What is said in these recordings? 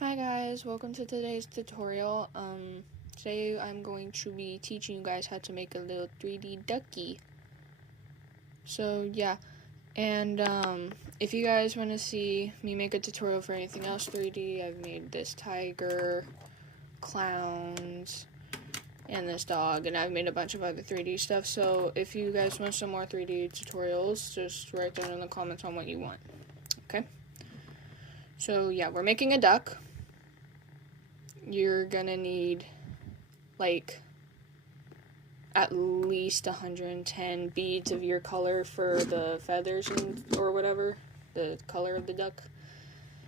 Hi guys, welcome to today's tutorial. Today I'm going to be teaching you guys how to make a little 3D ducky. So yeah, and if you guys want to see me make a tutorial for anything else 3D, I've made this tiger, clowns, and this dog, and I've made a bunch of other 3D stuff. So if you guys want some more 3D tutorials, just write down in the comments on what you want. Okay? So yeah, we're making a duck. You're gonna need like at least 110 beads of your color for the feathers or whatever, the color of the duck.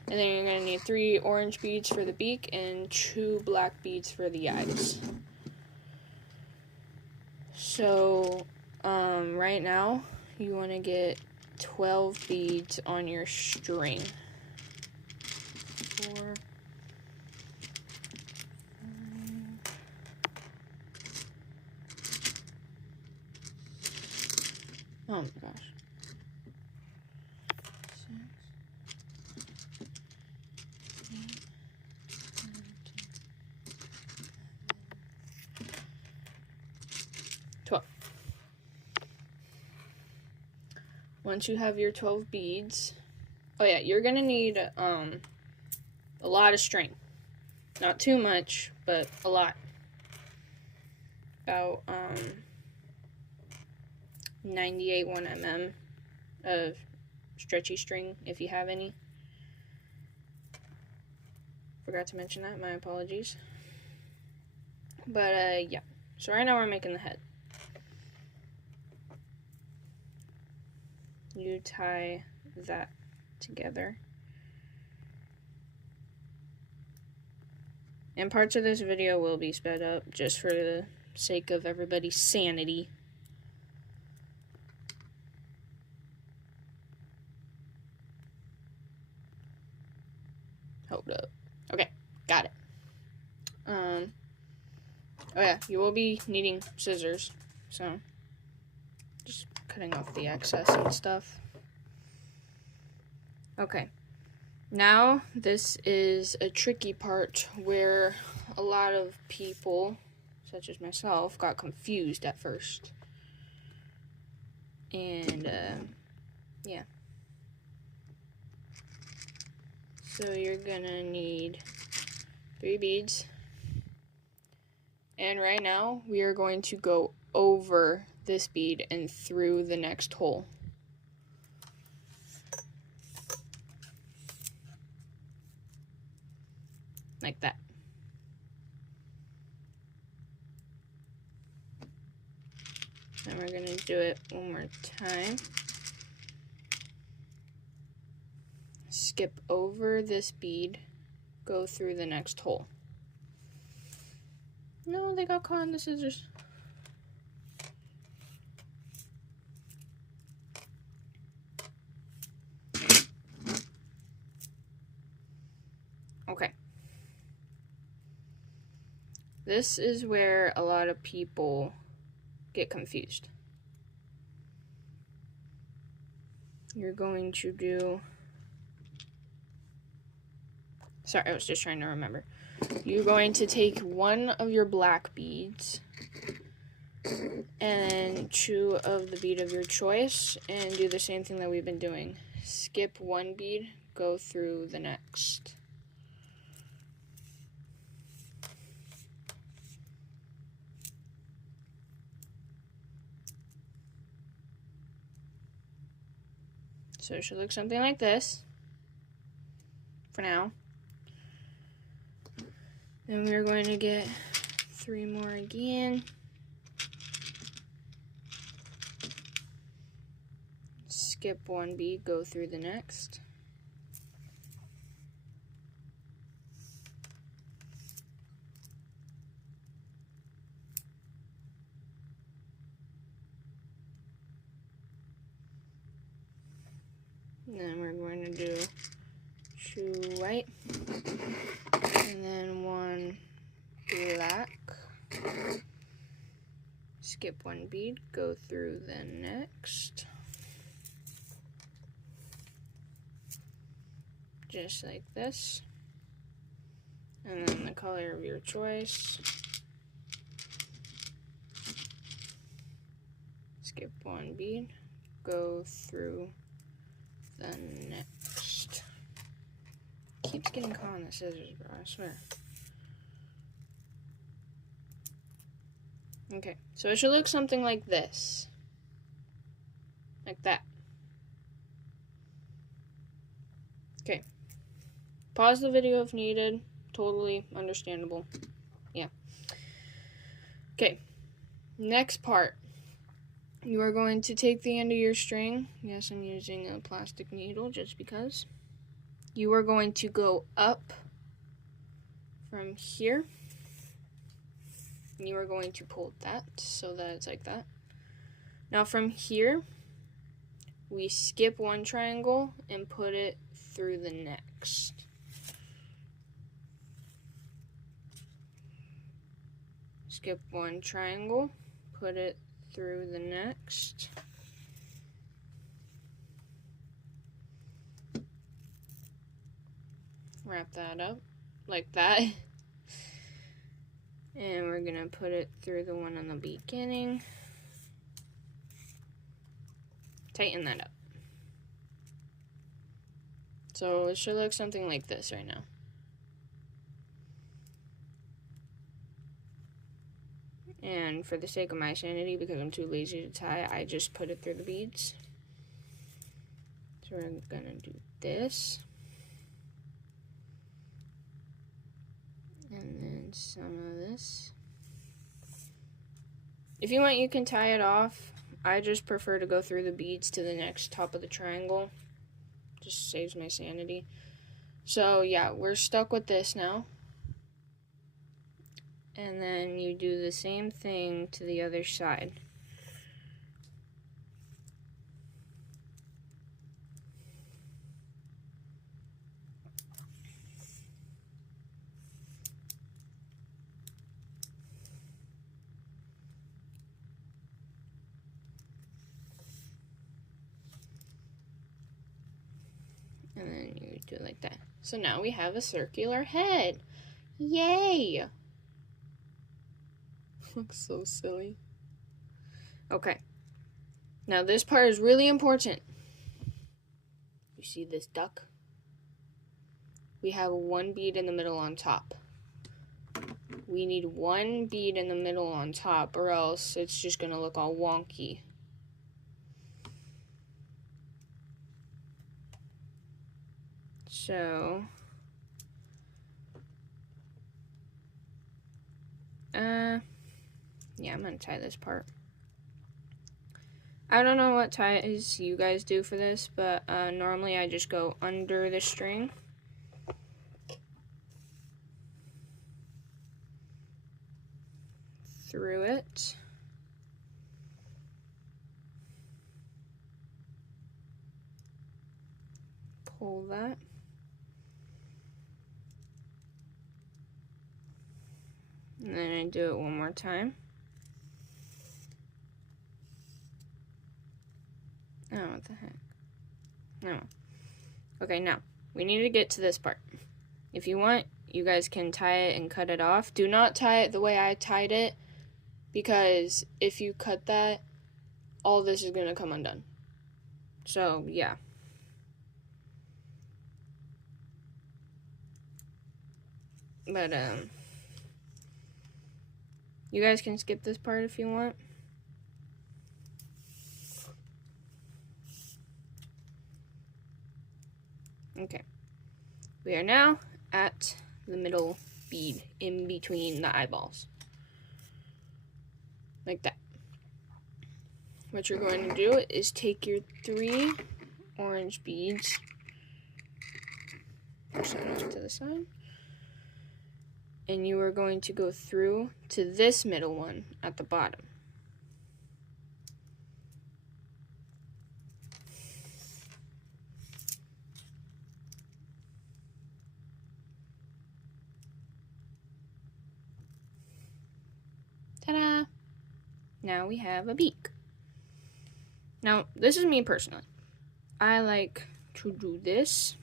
And then you're gonna need 3 orange beads for the beak and 2 black beads for the eyes. So right now you want to get 12 beads on your string. 4, oh my gosh. 12. Once you have your 12 beads, oh yeah, you're gonna need a lot of string. Not too much, but a lot. About 98 1mm of stretchy string if you have any. Forgot to mention that, my apologies. But yeah, so right now we're making the head. You tie that together. And parts of this video will be sped up just for the sake of everybody's sanity. Hold up. Okay, got it. Oh yeah, you will be needing scissors, so just cutting off the excess and stuff. Okay, now this is a tricky part where a lot of people, such as myself, got confused at first. And yeah. So you're gonna need 3 beads. And right now we are going to go over this bead and through the next hole. Like that. And we're gonna do it one more time. Skip over this bead, go through the next hole. No, they got caught in the scissors. Okay. This is where a lot of people get confused. You're going to do... Sorry, I was just trying to remember. You're going to take one of your black beads and 2 of the bead of your choice and do the same thing that we've been doing. Skip one bead, go through the next. So it should look something like this for now. Then we're going to get 3 more again. Skip one bead, go through the next. And then we're going to do 2 white. And then 1 black. Skip one bead, go through the next. Just like this. And then the color of your choice. Skip one bead, go through the next. Keeps getting caught on the scissors, bro, I swear. Okay, so it should look something like this. Like that. Okay. Pause the video if needed. Totally understandable. Yeah. Okay. Next part. You are going to take the end of your string. Yes, I'm using a plastic needle just because. You are going to go up from here. And you are going to pull that so that it's like that. Now from here, we skip one triangle and put it through the next. Skip one triangle, put it through the next. Wrap that up like that. And we're gonna put it through the one on the beginning. Tighten that up. So it should look something like this right now. And for the sake of my sanity, because I'm too lazy to tie, I just put it through the beads. So we're gonna do this. And then some of this. If you want, you can tie it off. I just prefer to go through the beads to the next top of the triangle. Just saves my sanity. So yeah, we're stuck with this now. And then you do the same thing to the other side. And then you do it like that. So now we have a circular head. Yay! Looks so silly. Okay. Now this part is really important. You see this duck? We have one bead in the middle on top. We need one bead in the middle on top, or else it's just gonna look all wonky. So, yeah, I'm gonna tie this part. I don't know what ties you guys do for this, but normally I just go under the string. Through it. Pull that. And then I do it one more time. Oh, what the heck? No. Okay, now, we need to get to this part. If you want, you guys can tie it and cut it off. Do not tie it the way I tied it, because if you cut that, all this is going to come undone. So, yeah. But, you guys can skip this part if you want. Okay. We are now at the middle bead in between the eyeballs. Like that. What you're going to do is take your 3 orange beads, push that off to the side, and you are going to go through to this middle one at the bottom. Ta-da! Now we have a beak. Now, this is me personally. I like to do this.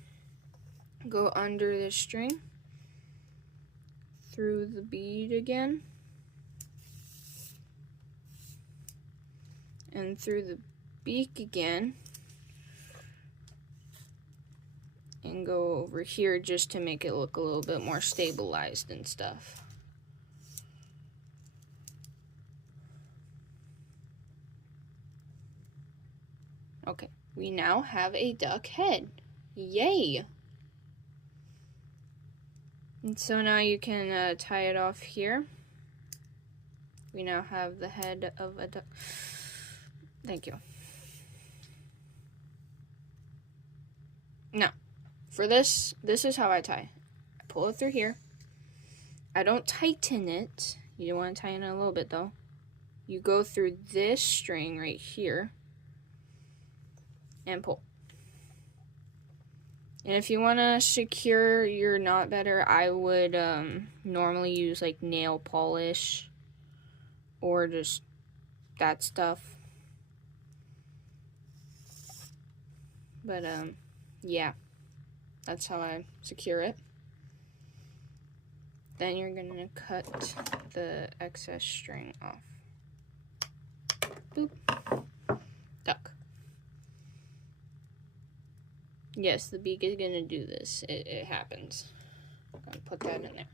Go under the string. through the bead again. And through the beak again. And go over here just to make it look a little bit more stabilized and stuff. Okay, we now have a duck head. Yay! And so now you can tie it off here. We now have the head of a duck. Thank you. Now, for this is how I tie. I pull it through here. I don't tighten it. You don't want to tighten it a little bit though. You go through this string right here and pull. And if you want to secure your knot better, I would normally use like nail polish or just that stuff. But yeah, that's how I secure it. Then you're gonna cut the excess string off. Boop. Duck. Yes, the beak is gonna do this. It happens. I'm gonna put that in there.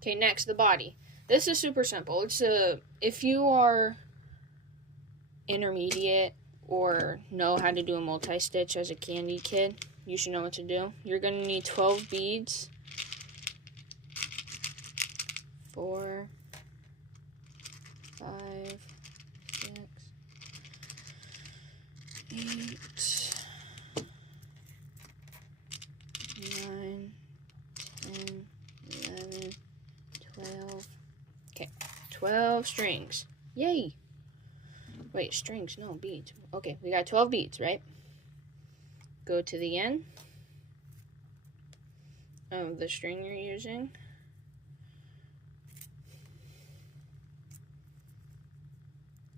Okay, next, the body. This is super simple. It's if you are intermediate or know how to do a multi-stitch as a candy kid, you should know what to do. You're gonna need 12 beads. 4, 5, 6, 8, 9, 10, 11, 12. Okay, 12 strings. Yay! Wait, strings, no, beads. Okay, we got 12 beads, right? Go to the end of the string you're using.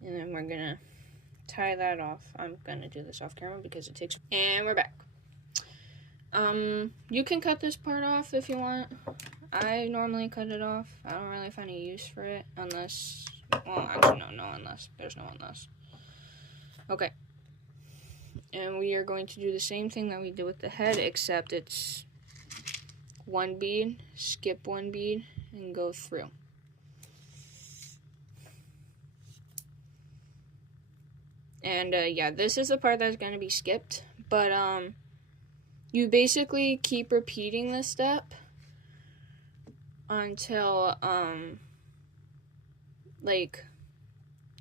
And then we're gonna tie that off. I'm gonna do this off camera because it takes... And we're back. You can cut this part off if you want. I normally cut it off. I don't really find any use for it unless... Well, actually, no unless. There's no unless. Okay. And we are going to do the same thing that we did with the head, except it's one bead, skip one bead, and go through. And, yeah, this is the part that's going to be skipped. But, you basically keep repeating this step until, like,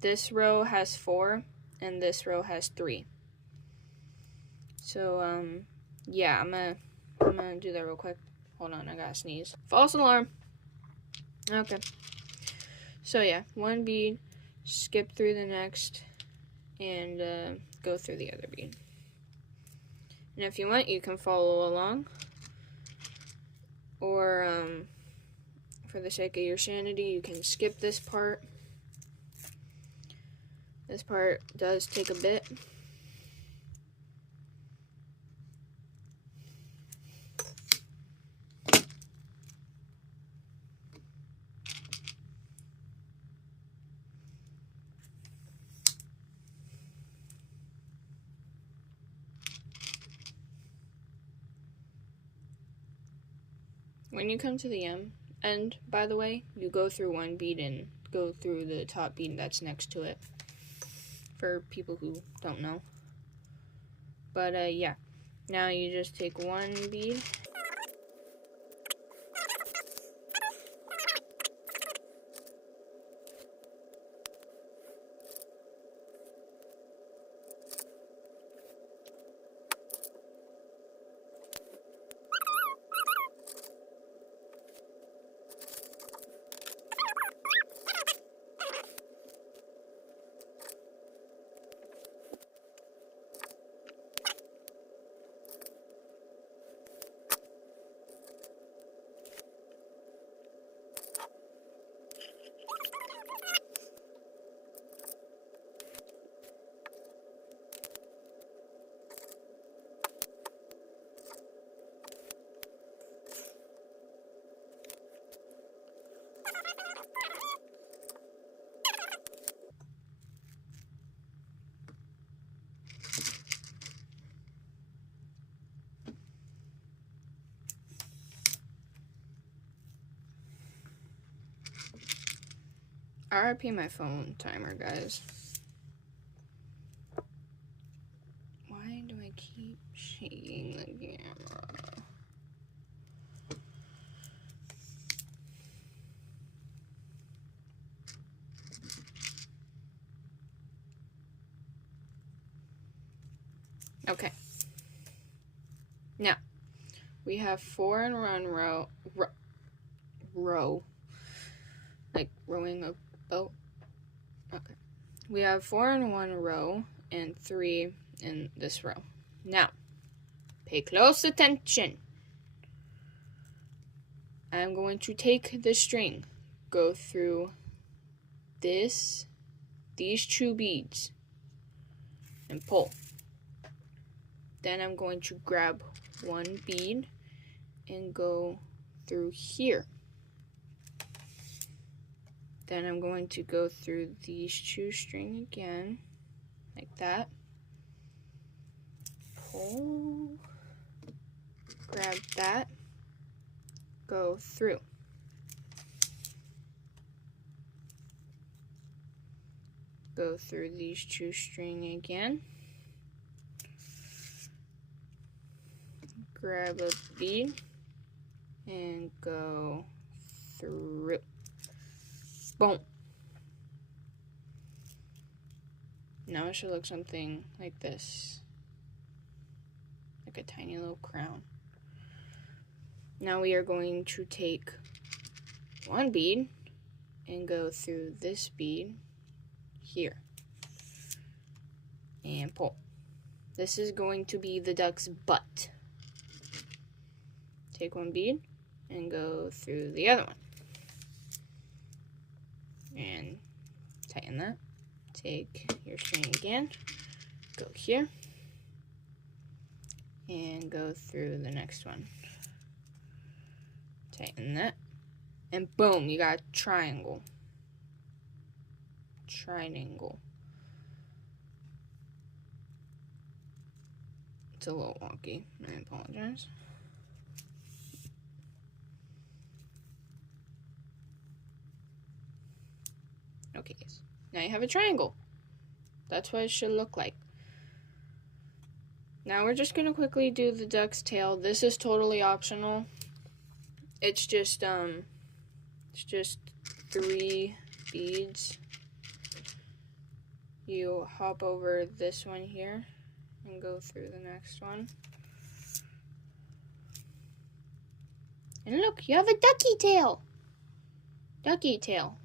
this row has 4 and this row has 3. So, yeah, I'm gonna do that real quick. Hold on, I gotta sneeze. False alarm. Okay. So, yeah, one bead, skip through the next, and go through the other bead. And if you want, you can follow along. Or, for the sake of your sanity, you can skip this part. This part does take a bit. When you come to the end, by the way, you go through one bead and go through the top bead that's next to it. For people who don't know. But, yeah. Now you just take one bead. RIP my phone timer, guys. Why do I keep shaking the camera? Okay. Now, we have 4 in one row. Like rowing a boat. Okay. We have 4 in one row and 3 in this row. Now, pay close attention. I'm going to take the string, go through these 2 beads, and pull. Then I'm going to grab 1 bead and go through here. Then I'm going to go through these 2 string again, like that. Pull, grab that, go through. Go through these 2 string again. Grab a bead and go through. Boom. Now it should look something like this. Like a tiny little crown. Now we are going to take 1 bead and go through this bead here. And pull. This is going to be the duck's butt. Take 1 bead and go through the other one. And tighten that. Take your string again, go here, and go through the next one. Tighten that, and boom, you got a triangle. Triangle. It's a little wonky, I apologize. Okay, guys. Now you have a triangle. That's what it should look like. Now we're just gonna quickly do the duck's tail. This is totally optional. It's just 3 beads. You hop over this one here and go through the next one. And look, you have a ducky tail. Ducky tail.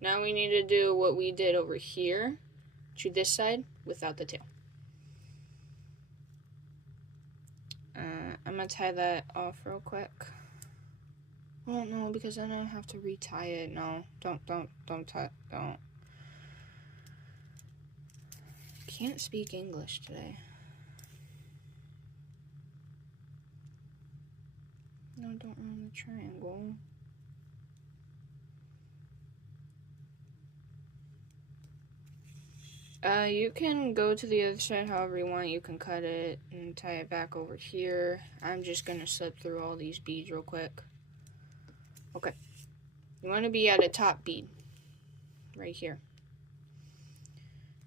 Now we need to do what we did over here to this side without the tail. I'm gonna tie that off real quick. Oh no, because then I have to retie it. No, don't tie. Don't. I can't speak English today. No, don't ruin the triangle. You can go to the other side however you want. You can cut it and tie it back over here. I'm just gonna slip through all these beads real quick. Okay. You want to be at a top bead. Right here.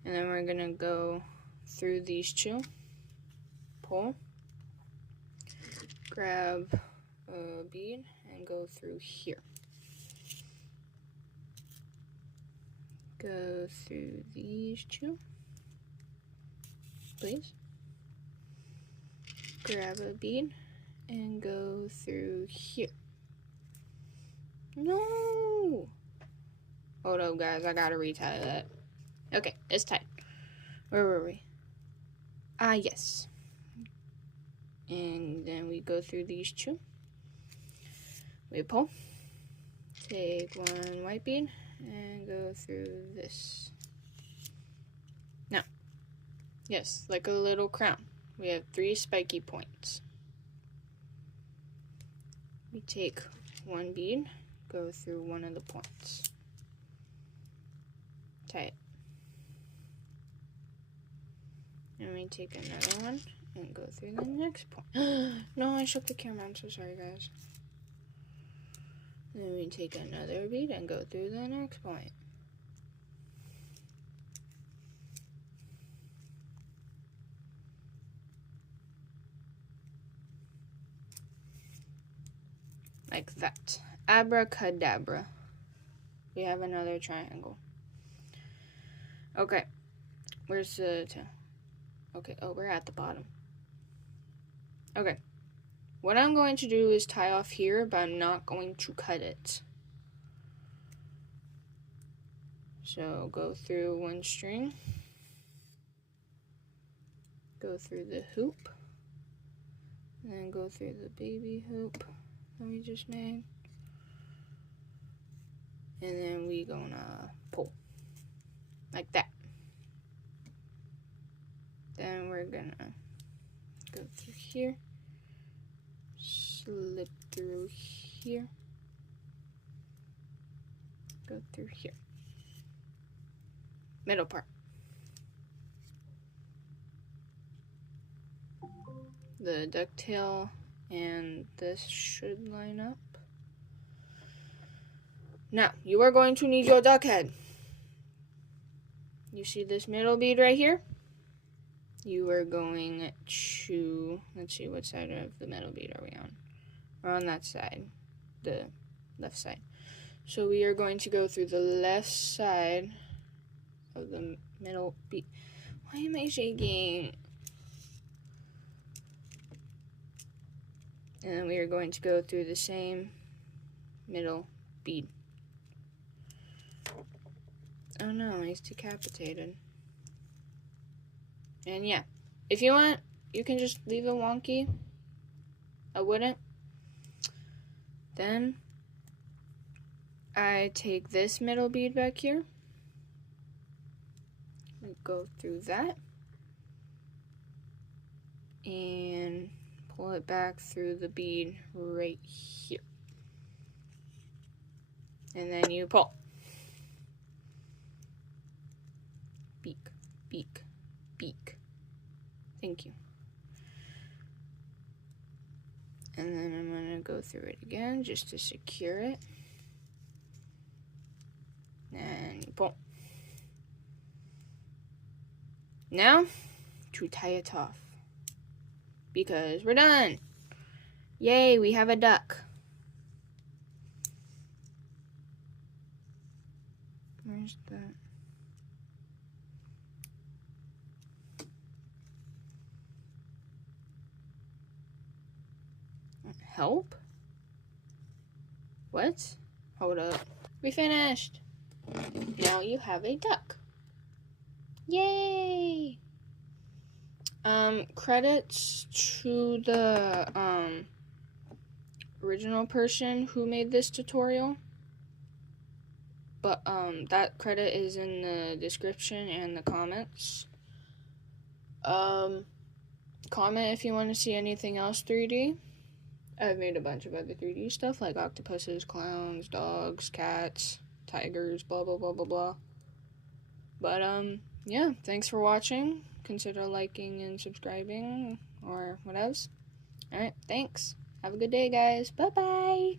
And then we're gonna go through these 2. Pull. Grab a bead and go through here. Go through these 2, please. Grab a bead and go through here. No! Hold up, guys. I gotta retie that. Okay, it's tight. Where were we? Yes. And then we go through these 2. We pull. Take 1 white bead and go through this. Now, yes, like a little crown. We have 3 spiky points. We take 1 bead, go through one of the points. Tie it. And we take another one and go through the next point. No, I shook the camera. I'm so sorry, guys. Then we take another bead and go through the next point. like that. Abracadabra. We have another triangle. Okay, where's the tail? Okay, oh, we're at the bottom. Okay, what I'm going to do is tie off here, but I'm not going to cut it. So go through one string, go through the hoop, and then go through the baby hoop that we just made, and then we gonna pull like that. Then we're gonna go through here, slip through here, go through here. Middle part. The ducktail and this should line up. Now, you are going to need your duck head. You see this middle bead right here? You are going to, let's see, what side of the middle bead are we on? We're on that side, the left side. So we are going to go through the left side of the middle bead. Why am I shaking? And then we are going to go through the same middle bead. Oh no, he's decapitated. And yeah, if you want, you can just leave it wonky. I wouldn't. Then I take this middle bead back here. We go through that. And pull it back through the bead right here. And then you pull. Beak, beak, beak. Thank you. And then I'm going to go through it again just to secure it. And you pull. Now, to tie it off. Because we're done. Yay, we have a duck. Where's that? Help? What? Hold up. We finished. Now you have a duck. Yay! Credits to the original person who made this tutorial. But that credit is in the description and the comments. Comment if you want to see anything else 3D. I've made a bunch of other 3D stuff like octopuses, clowns, dogs, cats, tigers, blah blah blah blah blah. But yeah, thanks for watching. Consider liking and subscribing or what else. Alright, thanks. Have a good day, guys. Bye bye.